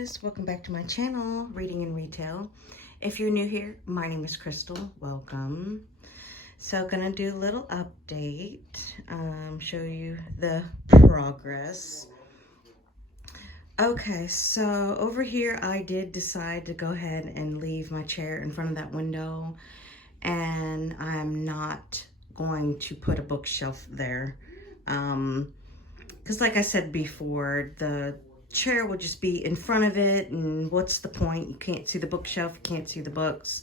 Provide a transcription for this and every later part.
guys, welcome back to my channel, Reading and Retail. If you're new here, my name is Crystal. Welcome. So gonna do a little update, show you the progress. Okay, so over here I did decide to go ahead and leave my chair in front of that window, and I'm not going to put a bookshelf there. Because like I said before, the chair will just be in front of it, and what's the point? You can't see the bookshelf, you can't see the books.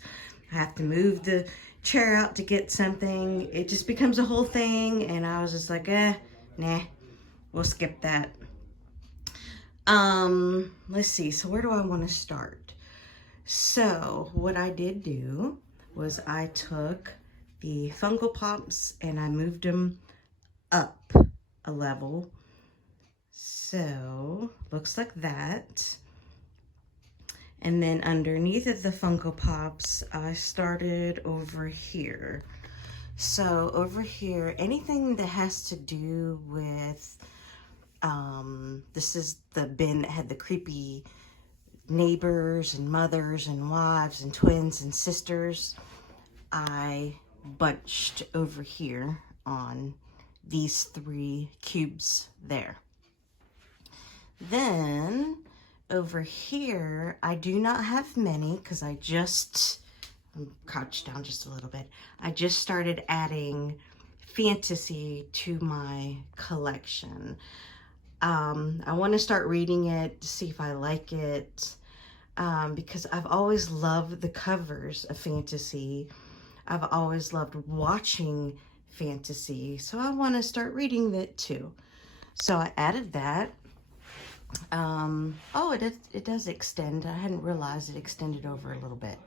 I have to move the chair out to get something. It just becomes a whole thing, and I was just like, nah, we'll skip that. Let's see, so where do I want to start? So what I did do was I took the Funko Pops and I moved them up a level. So looks like that. And then underneath of the Funko Pops, I started over here. So over here, anything that has to do with, this is the bin that had the creepy neighbors and mothers and wives and twins and sisters, I bunched over here on these 3 cubes there. Then over here, I do not have many because I'm crouched down just a little bit. I just started adding fantasy to my collection. I want to start reading it to see if I like it, because I've always loved the covers of fantasy. I've always loved watching fantasy, so I want to start reading it too. So I added that. Oh, it does extend. I hadn't realized it extended over a little bit.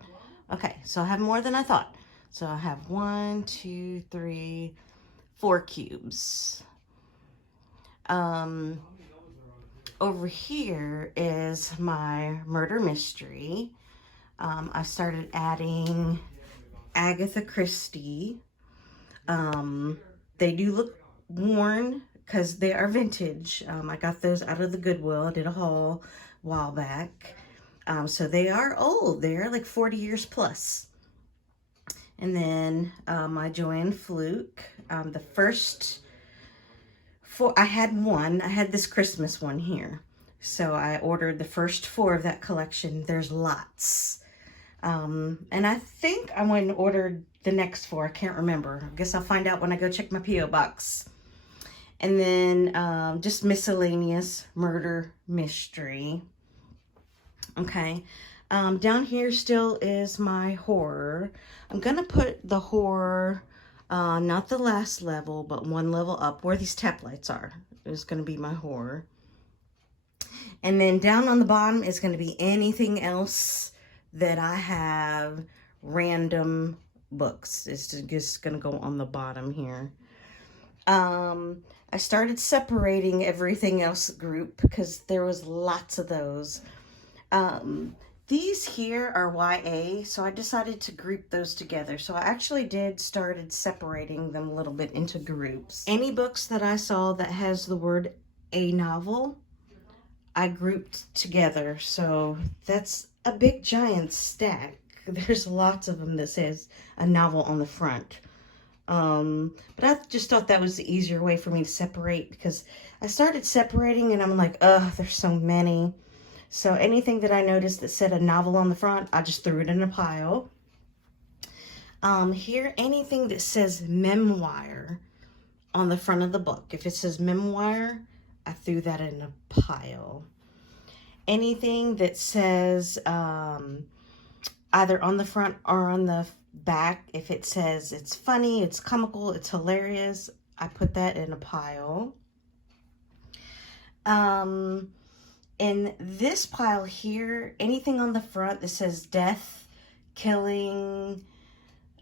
Okay, so I have more than I thought. So I have 1, 2, 3, 4 cubes. Over here is my murder mystery. I started adding Agatha Christie. They do look worn because they are vintage. I got those out of the Goodwill. I did a haul a while back. So they are old. They're like 40 years plus. And then my Joanne Fluke. The first 4, I had this Christmas one here. So I ordered the first 4 of that collection. There's lots. And I think I went and ordered the next 4. I can't remember. I guess I'll find out when I go check my P.O. box. And then just miscellaneous murder mystery. Okay. Down here still is my horror. I'm going to put the horror, not the last level, but 1 level up where these tap lights are. Is going to be my horror. And then down on the bottom is going to be anything else that I have random books. It's just going to go on the bottom here. I started separating everything else group because there was lots of those. These here are YA, so I decided to group those together. So I actually started separating them a little bit into groups. Any books that I saw that has the word a novel, I grouped together. So that's a big giant stack. There's lots of them that says a novel on the front. But I just thought that was the easier way for me to separate, because I started separating and I'm like, there's so many. So anything that I noticed that said a novel on the front, I just threw it in a pile. Here, anything that says memoir on the front of the book. If it says memoir, I threw that in a pile. Anything that says either on the front or on the back, if it says it's funny, it's comical, it's hilarious, I put that in a pile. In this pile here, anything on the front that says death, killing,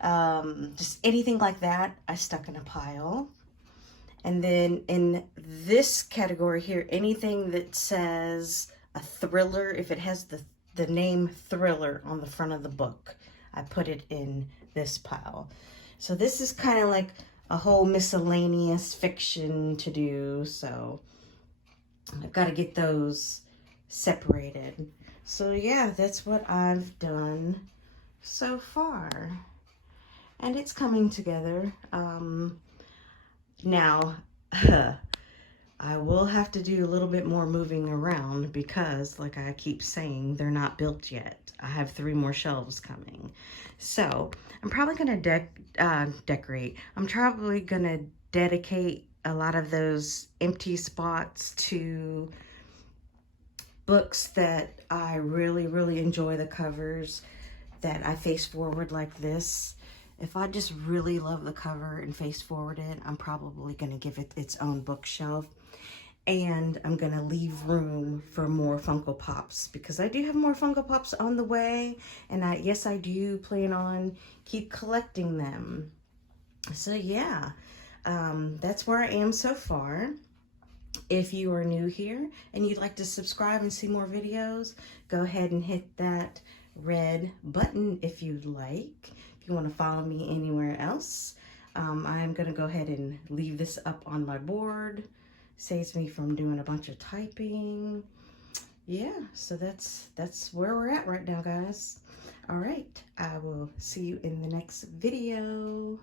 just anything like that, I stuck in a pile. And then in this category here, anything that says a thriller, if it has the name thriller on the front of the book, I put it in this pile. So this is kind of like a whole miscellaneous fiction to do. So I've got to get those separated. So yeah, that's what I've done so far. And it's coming together. Now, I will have to do a little bit more moving around because, like I keep saying, they're not built yet. I have 3 more shelves coming. So I'm probably going to decorate. I'm probably going to dedicate a lot of those empty spots to books that I really enjoy the covers, that I face forward like this. If I just really love the cover and face forward it, I'm probably going to give it its own bookshelf. And I'm going to leave room for more Funko Pops because I do have more Funko Pops on the way. And yes, I do plan on keep collecting them. So yeah, that's where I am so far. If you are new here and you'd like to subscribe and see more videos, go ahead and hit that red button if you'd like. If you want to follow me anywhere else, I'm going to go ahead and leave this up on my board. Saves me from doing a bunch of typing. Yeah, so that's where we're at right now, guys. All right, I will see you in the next video.